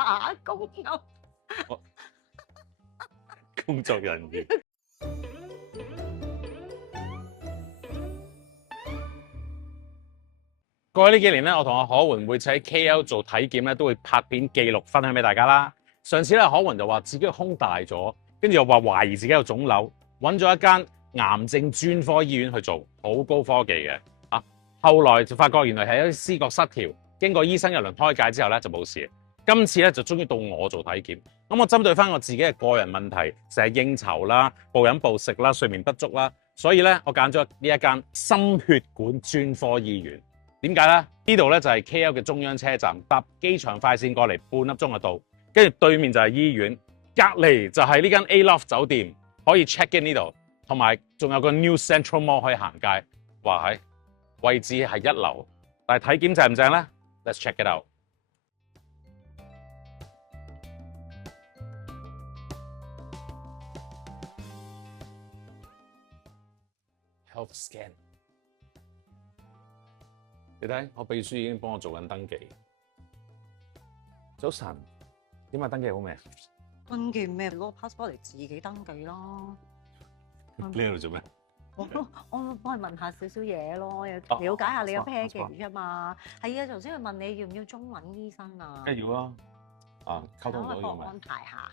打工咁。工作人員。過去呢幾年咧，我同阿可媛每次喺 KL 做體檢咧，都會拍片記錄分享俾大家啦。上次咧，可媛就話自己個胸大咗，跟住又話懷疑自己有腫瘤，揾咗一間癌症專科醫院去做，好高科技嘅。後來就發覺原來係一啲思覺失調，經過醫生一輪開解之後咧就冇事。今次咧就終於到我做體檢，咁我針對翻我自己嘅個人問題，成日應酬啦、暴飲暴食啦、睡眠不足啦，所以咧我揀咗呢一間心血管專科醫院。點解咧？呢度咧就係 KL 嘅中央車站，搭機場快線過嚟半粒鐘就到，跟住對面就係醫院，隔離就係呢間 Aloft 酒店，可以 check in 呢度，同埋仲有個 New Central Mall 可以行街。哇係，位置係一流，但係體檢正唔正咧 ？Let's check it out。Health scan。你睇，我秘書已經幫我做緊登記。早晨，點解登記好未啊？登記咩？攞 passport 嚟自己登記咯。呢度做咩？我幫你問下少少嘢咯，了解下你嘅 package 啊嘛。係啊，頭先佢問你要唔要中文醫生啊？梗係要啦。溝通到要咪？安排下。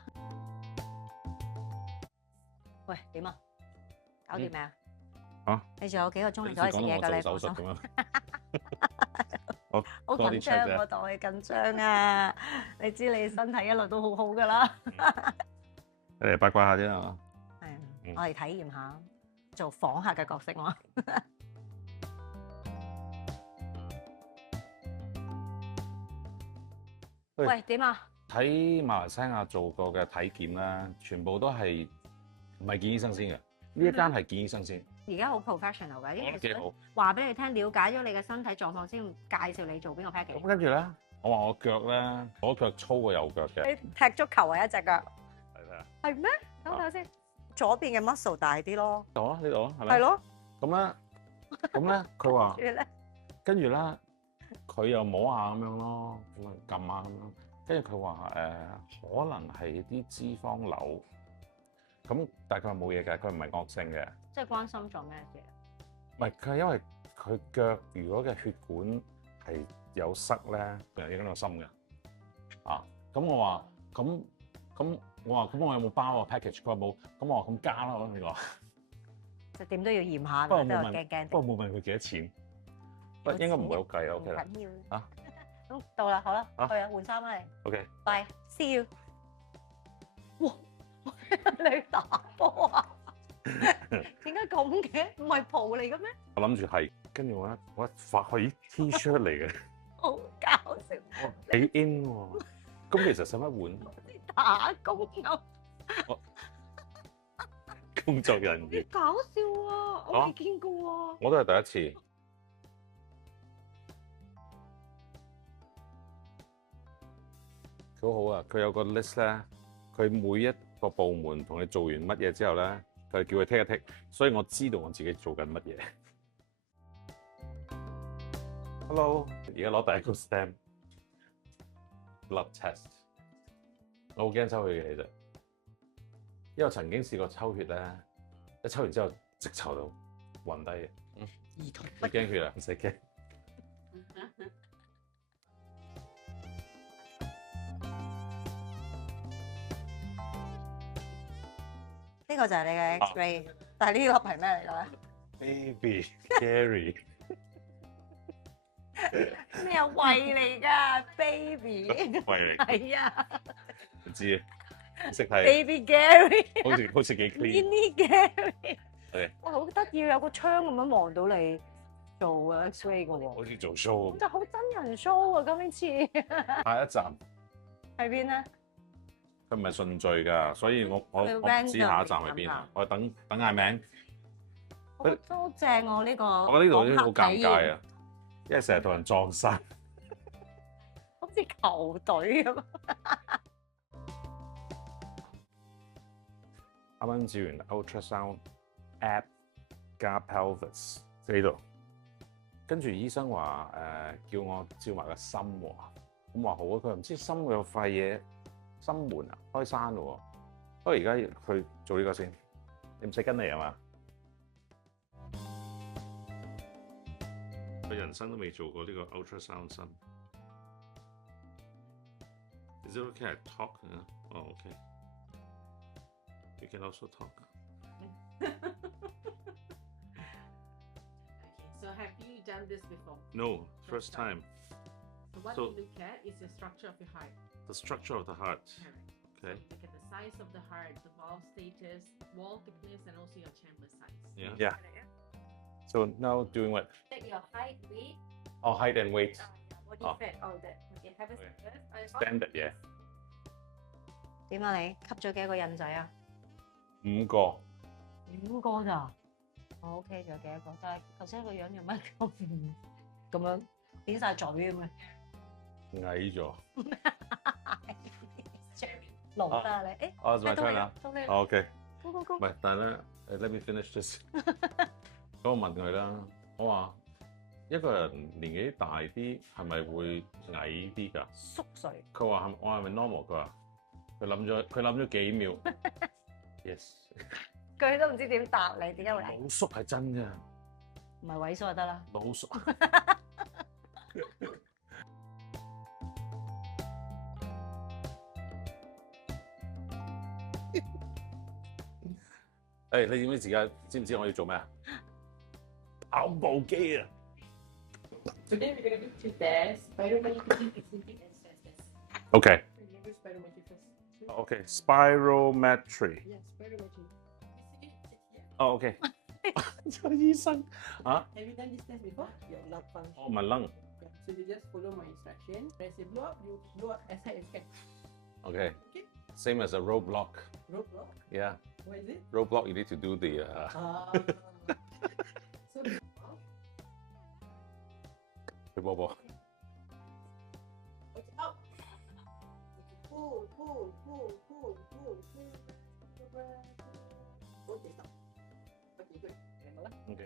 喂，點啊？搞掂未啊？你仲有幾個鐘你可以食嘢㗎？你放心。好緊張，我當你緊張啊！你知你身體一路都好好㗎啦。你嚟八卦下啫係嘛？係，我嚟體驗下做訪客嘅角色嘛。喂，點啊？喺馬來西亞做過嘅體檢咧，全部都係唔係見醫生先嘅？呢一間係見醫生先。而家好 professional 㗎，因為幾好。話俾你聽，了解咗你嘅身體狀況先，介紹你做邊個 package。咁跟住咧，我話我腳咧，左腳粗過右腳嘅。你踢足球係一隻腳。係咩？係咩？等我睇下先。左邊嘅 muscle 大啲咯。呢度咯，係咪？係咯。咁咧，佢話，跟住咧，佢又摸下咁樣咯，咁啊撳下咁樣，跟住佢話可能係啲脂肪瘤。咁但係佢話冇嘢嘅，佢唔係惡性嘅。即係關心咗咩嘢？唔係佢係因為佢腳如果嘅血管係有塞咧，佢係影響到心嘅。咁我話咁我有冇包個 package？佢話冇，咁我話咁加啦咁佢話。就點都要驗下，都有驚。不過冇問佢幾多錢，不應該唔會好計啊。OK 啦。緊要啊！咁到啦，好啦，去啊，換衫啦你。OK。Bye，see you。哇！你打波啊？點解咁嘅？唔係蒲嚟嘅咩？我諗住係，跟住我一發去 T-shirt 嚟嘅。好搞笑。幾 in 喎？咁其實使乜換？打工咁。工作人員。搞笑啊！我未見過啊。我都係第一次。佢好好啊！佢有個 list 咧，佢每一個部門同你做完乜嘢之後咧，佢叫佢剔一剔，所以我知道我自己做緊乜嘢。Hello， 而家攞第一個 stamp blood test， 我好驚抽血嘅其實，因為我曾經試過抽血咧，一抽完之後直抽到暈低嘅。你驚血啊？唔使驚。呢個就係你嘅 X-ray，但係呢粒係咩嚟嘅咧 ？Baby Gary 咩胃嚟㗎 ？Baby 胃嚟。係啊。唔知啊，識睇。Baby Gary 好似幾 clean。Mini Gary 係。哇，好得意，有個窗咁樣望到你做 X-ray 嘅喎。好似做 show 咁。就好真人 show 啊！今次。下一站喺邊咧？佢唔係順序㗎，所以我唔知下一站喺邊啊！我等嗌名。都正喎呢個。我覺得呢度啲好尷尬啊，因為成日同人撞衫。好似球隊咁。啱啱照完 ultrasound ab 加 pelvis 即係呢度，跟住醫生話叫我照埋個心喎，咁話好啊，佢話唔知心有塊嘢，心門啊開山咯喎。不過而家去做呢個先，你唔使跟嚟係嘛？佢人生都未做過呢個 ultrasound 身。Is it okay I talk? Oh, okay. You can also talk. So have you done this before? No, first time. So what So- you look at is the structure of your heart. The structure of the heart. Correct. Okay. So look at the size of the heart, the wall status, wall thickness, and also your chamber size. Yeah. Yeah. So now doing what? Take your height, weight, Oh, height and weight. body Oh. fat, all that. Okay, have a Okay. seat. Standard 嘢。點啊你？吸咗幾多個印仔啊5個。 ？5個咋？我 OK，仲有幾多個？但係頭先個樣有乜咁樣扁晒嘴咁嘅？矮咗。老啦你，誒，哦，再聽啦。到你啦 OK。 ，Go Go Go！唔係，但係咧，let me finish this。咁我問佢啦，我話一個人年紀大啲係咪會矮啲㗎？縮水，佢話我係咪 normal？佢話佢諗咗幾秒。Yes。佢都唔知點答你，點解會矮？老縮係真㗎，唔係萎縮就得啦。老縮。誒，你知唔知而家知唔知我要做咩啊？跑步機啊！ Today we're gonna do 2 tests. Spirometry and stress test. OK Remember spirometry first. OK spirometry。 Yeah, spirometry. Sit here. 哦 OK。做醫生啊？ Have you done this test before? Your lung function. 我唔係掕。 Yeah. So you just follow my instruction. Press it blow up, you blow up as high as can. OK Okay. same as a roadblock. Roadblock. Yeah What is it? roadblock you need to do the So去波波。 okay, up. Pull, pull, pull, pull, pull, pull. Okay, stop. Okay, good. Remember? OK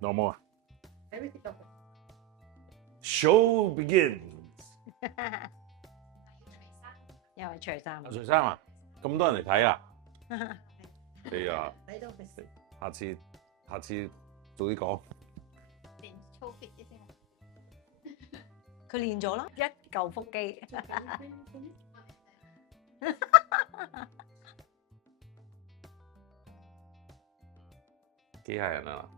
normal 啊。 Everything perfect. Show begins。因為除衫阿。徐生啊，咁多人嚟睇啊！你啊，睇到咪先。下次早啲講。練操 fit 啲先。佢練咗啦，一嚿腹肌。機械人啊！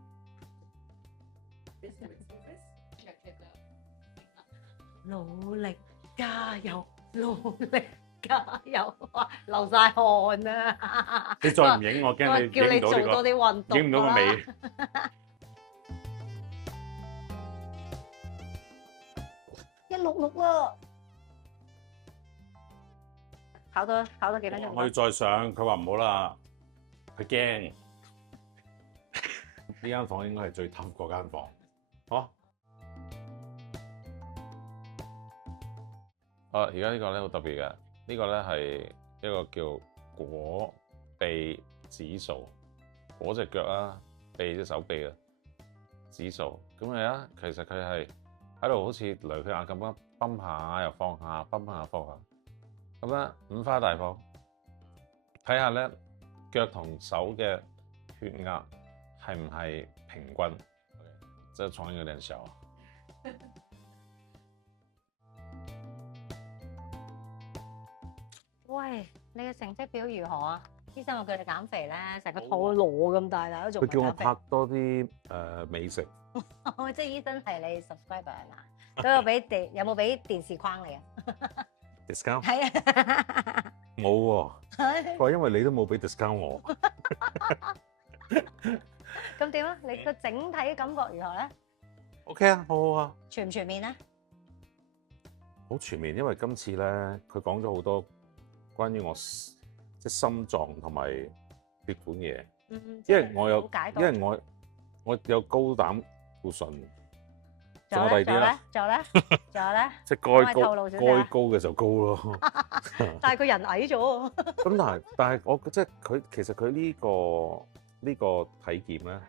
努力加油，努力加油！哇，流晒汗啊！你再唔影我驚你叫你影唔到呢做多啲運個，動，影唔到個尾。166喎，考多幾多鐘？我要再上，佢話唔好啦，佢驚。呢間房應該係最氹嗰間房。好。而家呢個咧好特別嘅，呢個咧係一個叫果臂指數，果隻腳啦，臂隻手臂嘅指數。咁你咧，其實佢係喺度好似量血壓咁樣，泵下又放下，泵下放下。咁咧五花大綁，睇下咧腳同手嘅血壓係唔係平均？這床有點小啊。喂，你嘅成績表如何啊？醫生話叫你減肥咧，成個肚螺咁大，但係都仲唔佢叫我減肥拍多啲美食。即係醫生係你 subscriber 係嘛？咁有冇俾電視框你啊？ discount 係啊，冇喎，佢話因為你都冇俾 discount 我。咁點啊？你個整體感覺如何咧？ OK 啊，好好啊，全唔全面咧？好全面，因為今次咧佢講咗好多關於我即係心臟同埋血管嘢，嗯，因為我有了解到因為我有高膽固醇，仲有仲有咧，第二啲啦，仲有咧，仲有咧，即係可唔可以該高透露少少啊該高嘅就高咯。但係佢人矮咗喎。咁但係我即係佢其實佢呢個體檢咧，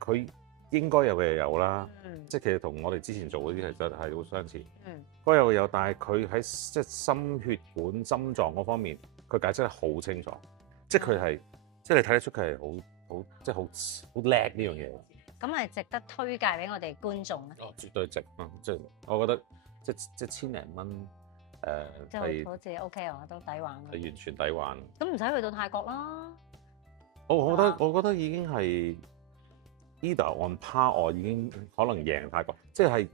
佢應該有嘅有啦，嗯即係其實同我哋之前做嗰啲其實係好相似。嗯該有嘅有，但係佢喺即係心血管心臟嗰方面，佢解釋得好清楚，即係佢係即係你睇得出佢係好即係好叻呢樣嘢。咁係值得推介俾我哋觀眾咧。哦，絕對值啊！即係我覺得即千零蚊即係好似 OK 啊，都抵玩啊。係完全抵玩。咁唔使去到泰國啦。我覺得已經係 either on par，我已經可能贏泰國，即係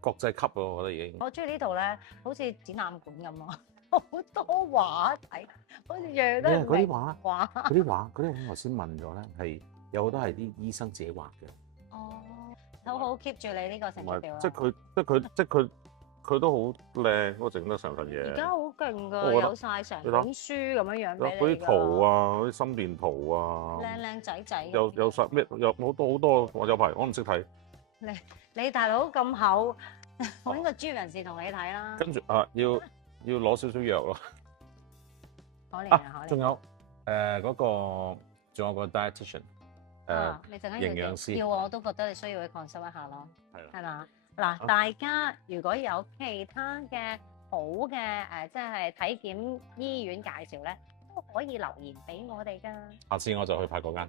國際級咯，我覺得已經。我中意呢度咧，好似展覽館咁啊，好多畫睇，好似樣樣都係嗰啲畫，畫。嗰啲畫，我頭先問咗咧，係有好多係啲醫生自己畫嘅。哦，好好 keep 住你呢個成績表啊！即係佢都好靚，我整得成份嘢。而家好勁㗎，我覺得有晒成本書咁樣有俾你㗎。嗰啲圖啊，嗰啲心電圖啊，靚靚仔仔。有晒咩？有好多，我有排我唔識睇。你大佬咁厚，揾個專業人士同你睇啦。跟住啊，要攞少少藥咯。可憐啊，可憐。仲有嗰個，仲有個 dietitian 你陣間營養師要我都覺得你需要去 consult 一下咯。係啦。係嘛？嗱，大家如果有其他嘅好嘅即係體檢醫院介紹咧，都可以留言俾我哋㗎。下次我就去拍嗰間。